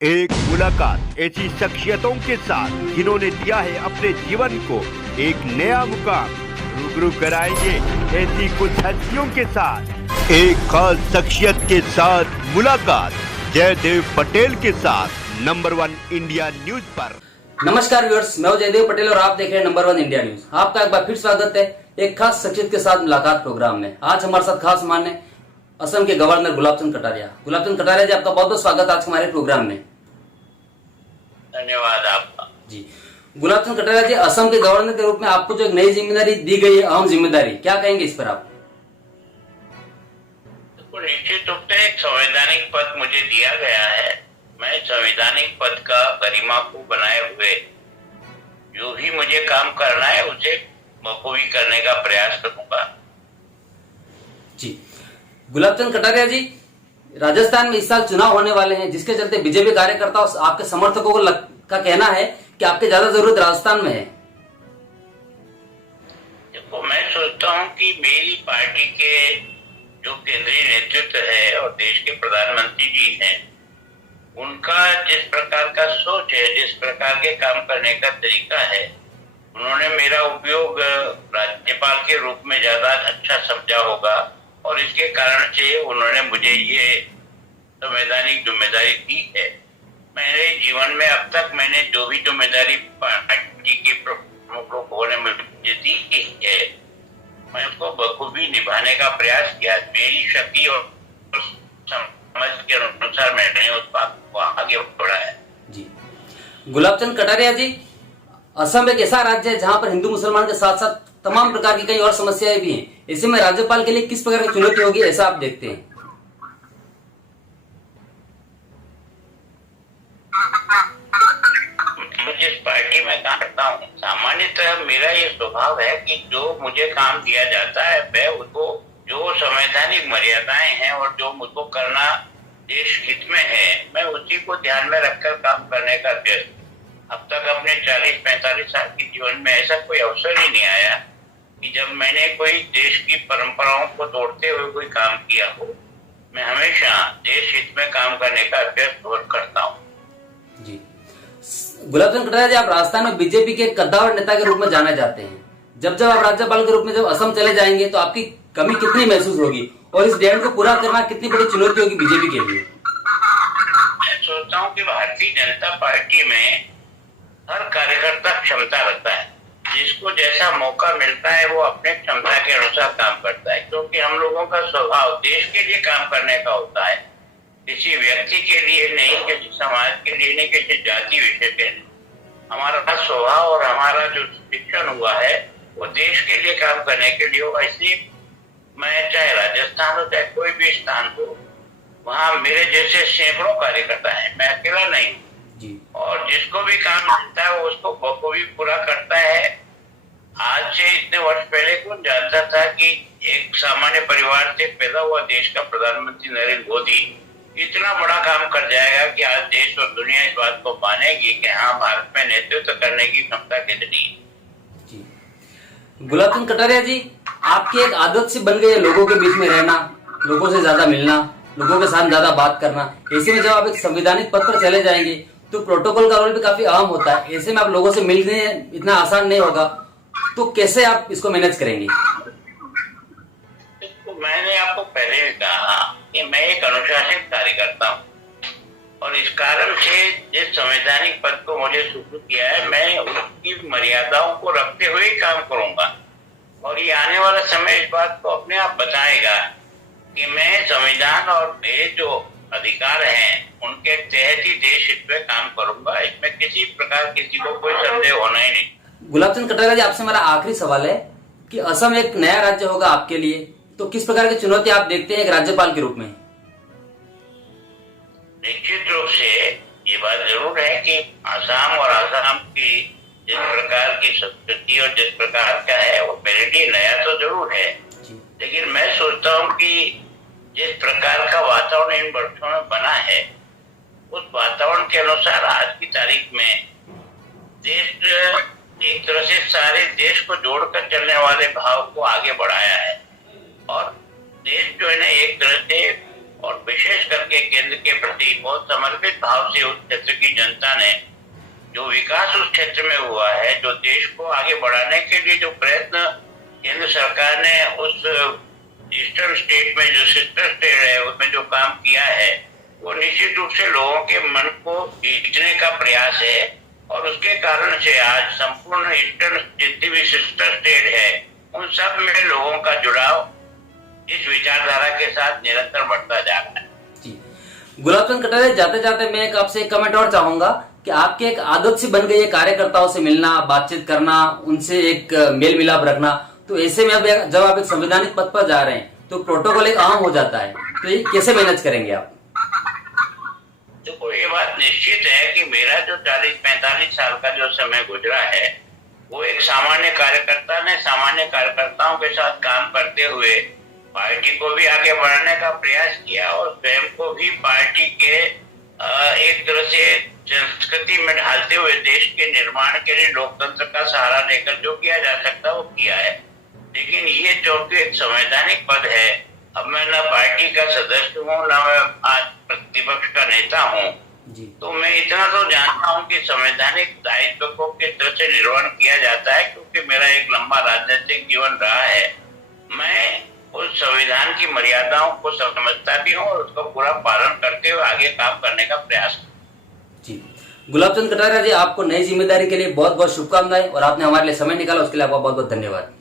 एक मुलाकात ऐसी शख्सियतों के साथ जिन्होंने दिया है अपने जीवन को एक नया मुकाम। रूबरू कराएंगे ऐसी कुछ हस्तियों के साथ एक खास शख्सियत के साथ मुलाकात जयदेव पटेल के साथ नंबर 1 इंडिया न्यूज पर। नमस्कार व्यूअर्स, मैं हूं जयदेव पटेल और आप देख रहे हैं नंबर 1 इंडिया न्यूज। आपका एक बार फिर स्वागत है एक खास शख्सियत के साथ मुलाकात प्रोग्राम में। आज हमारे साथ खास मेहमान है असम के गवर्नर गुलाबचंद कटारिया। गुलाबचंद कटारिया जी, आपका बहुत बहुत स्वागत आज हमारे प्रोग्राम में। धन्यवाद आपका जी। गुलाबचंद कटारिया जी, असम के गवर्नर के रूप में आपको जो एक नई जिम्मेदारी दी गई है, अहम जिम्मेदारी, क्या कहेंगे इस पर आप? तो निश्चित रूप से एक संवैधानिक पद मुझे दिया गया है। मैं संवैधानिक पद का गरिमा को बनाए हुए जो भी मुझे काम करना है उसे बखूबी करने का प्रयास करूंगा। जी। गुलाबचंद कटारिया जी, राजस्थान में इस साल चुनाव होने वाले हैं, जिसके चलते बीजेपी कार्यकर्ताओं आपके समर्थकों का कहना है कि आपकी ज्यादा जरूरत राजस्थान में है। देखो, मैं सोचता हूं कि मेरी पार्टी के जो केंद्रीय नेतृत्व है और देश के प्रधानमंत्री जी हैं, उनका जिस प्रकार का सोच है, जिस प्रकार के काम करने का तरीका है, उन्होंने मेरा उपयोग राज्यपाल के रूप में ज्यादा अच्छा समझा होगा और इसके कारण से उन्होंने मुझे ये संवैधानिक जिम्मेदारी दी है। मेरे जीवन में अब तक मैंने जो भी जिम्मेदारी पार्टी के प्रमुख लोगों ने मुझे दी है, मैं उसको बखूबी निभाने का प्रयास किया। मेरी शक्ति और समझ के अनुसार मैंने उस बात को आगे बढ़ाया। जी। गुलाबचंद कटारिया जी, असम एक ऐसा राज्य है जहां पर हिंदू मुसलमान के साथ साथ तमाम प्रकार की कई और समस्याएं भी हैं। ऐसे में राज्यपाल के लिए किस प्रकार की चुनौती होगी, ऐसा आप देखते हैं? मैं जिस पार्टी में काम करता हूँ, सामान्यतः मेरा ये स्वभाव है कि जो मुझे काम दिया जाता है वह उसको जो संवैधानिक मर्यादाएं हैं और जो मुझको करना देश हित में है, मैं उसी को ध्यान में रखकर काम करने का प्रयास। अब तक अपने 40-45 साल के जीवन में ऐसा कोई अवसर ही नहीं आया कि जब मैंने कोई देश की परंपराओं को तोड़ते हुए कोई काम किया हो। मैं हमेशा देश हित में काम करने का अभ्यास करता हूँ। जी। गुलाबचंद कटारिया जी, आप राजस्थान में बीजेपी के कद्दावर नेता के रूप में जाने जाते हैं। जब आप राज्यपाल के रूप में जब असम चले जाएंगे तो आपकी कमी कितनी महसूस होगी और इस डेढ़ को पूरा करना कितनी बड़ी चुनौती होगी बीजेपी के लिए? मैं सोचता हूँ कि भारतीय जनता पार्टी में हर कार्यकर्ता क्षमता रखता है। जिसको जैसा मौका मिलता है वो अपने क्षमता के अनुसार काम करता है, क्योंकि हम लोगों का स्वभाव देश के लिए काम करने का होता है, किसी व्यक्ति के लिए नहीं, किसी समाज के लिए नहीं, किसी जाति विषय के लिए। हमारा स्वभाव और हमारा जो शिक्षण हुआ है वो देश के लिए काम करने के लिए होगा। इसलिए मैं चाहे राजस्थान हो चाहे कोई भी स्थान हो, वहाँ मेरे जैसे सैकड़ों कार्यकर्ता है, मैं अकेला नहीं जी। और जिसको भी काम मिलता है वो उसको बखूबी पूरा करता है। आज से इतने वर्ष पहले कौन जानता था कि एक सामान्य परिवार से पैदा हुआ देश का प्रधानमंत्री नरेंद्र मोदी इतना बड़ा काम कर जाएगा कि आज देश और दुनिया इस बात को मानेगी कि हाँ, भारत में नेतृत्व करने की क्षमता कितनी जी। गुलाबचंद कटारिया जी, आपकी एक आदत सी बन गई है लोगों के बीच में रहना, लोगों से ज्यादा मिलना, लोगों के साथ ज्यादा बात करना। ऐसे में जब आप एक संवैधानिक पद पर चले जाएंगे तो प्रोटोकॉल का रोल भी काफी अहम होता है। ऐसे में आप लोगों से मिलने इतना आसान नहीं होगा, तो कैसे आप इसको मैनेज करेंगे? तो मैंने आपको पहले भी कहा कि मैं एक अनुशासित कार्यकर्ता हूँ और इस कारण से जिस संवैधानिक पद को मुझे सुपुर्द किया है, मैं उसकी मर्यादाओं को रखते हुए काम करूंगा। और ये आने वाला समय इस बात को अपने आप बताएगा कि मैं संविधान और मेरे जो अधिकार हैं उनके तहत ही देश हित में काम करूंगा। इसमें किसी प्रकार किसी को कोई संदेह होना ही नहीं। गुलाबचंद कटारिया जी, आपसे मेरा आखिरी सवाल है कि असम एक नया राज्य होगा आपके लिए, तो किस प्रकार की चुनौती आप देखते हैं एक राज्यपाल के रूप में? निश्चित रूप से ये बात जरूर है कि असम और असम की जिस प्रकार की संस्कृति और जिस प्रकार का है वो मेरे लिए नया तो जरूर है, लेकिन मैं सोचता हूँ कि जिस प्रकार का वातावरण इन वर्षों में बना है उस वातावरण के अनुसार आज की तारीख में देश एक तरह से सारे देश को जोड़कर चलने वाले भाव को आगे बढ़ाया है और देश जो है ना एक तरह से और विशेष करके केंद्र के प्रति बहुत समर्पित भाव से उस क्षेत्र की जनता ने जो विकास उस क्षेत्र में हुआ है, जो देश को आगे बढ़ाने के लिए जो प्रयत्न केंद्र सरकार ने उस ईस्टर्न स्टेट में जो सिस्टर स्टेट है उसमें जो काम किया है, वो निश्चित रूप से लोगों के मन को जीतने का प्रयास है। और उसके कारण से आज संपूर्ण ईस्टर्न जितनी भी सिस्टर स्टेट है उन सब में लोगों का जुड़ाव इस विचारधारा के साथ निरंतर बढ़ता जा रहा है। जी, गुलाब चंद कटारिया, जाते जाते मैं आपसे एक कमेंट और चाहूंगा कि आपकी एक आदत सी बन गई है कार्यकर्ताओं से मिलना, बातचीत करना, उनसे एक मेल मिलाप रखना। तो ऐसे में अब जब आप एक संवैधानिक पद पर जा रहे हैं तो प्रोटोकॉल एक आम हो जाता है, तो ये कैसे मैनेज करेंगे आप? देखो, ये बात निश्चित है कि मेरा जो 40-45 साल का जो समय गुजरा है वो एक सामान्य कार्यकर्ता ने सामान्य कार्यकर्ताओं के साथ काम करते हुए पार्टी को भी आगे बढ़ाने का प्रयास किया और स्वयं को भी पार्टी के एक तरह से संस्कृति में ढालते हुए देश के निर्माण के लिए लोकतंत्र का सहारा लेकर जो किया जा सकता वो किया है। लेकिन ये चूंकि एक संवैधानिक पद है, अब मैं न पार्टी का सदस्य हूँ न मैं आज प्रतिपक्ष का नेता हूँ, तो मैं इतना तो जानता हूँ कि संवैधानिक दायित्व को किस तरह से निर्वहन किया जाता है। क्योंकि मेरा एक लंबा राजनीतिक जीवन रहा है, मैं उस संविधान की मर्यादाओं को समझता भी हूँ और उसको पूरा पालन करते हुए आगे काम करने का प्रयास। जी, गुलाब चंद कटारिया जी, आपको नई जिम्मेदारी के लिए बहुत बहुत शुभकामनाएं और आपने हमारे लिए समय निकाला उसके लिए आपका बहुत बहुत धन्यवाद।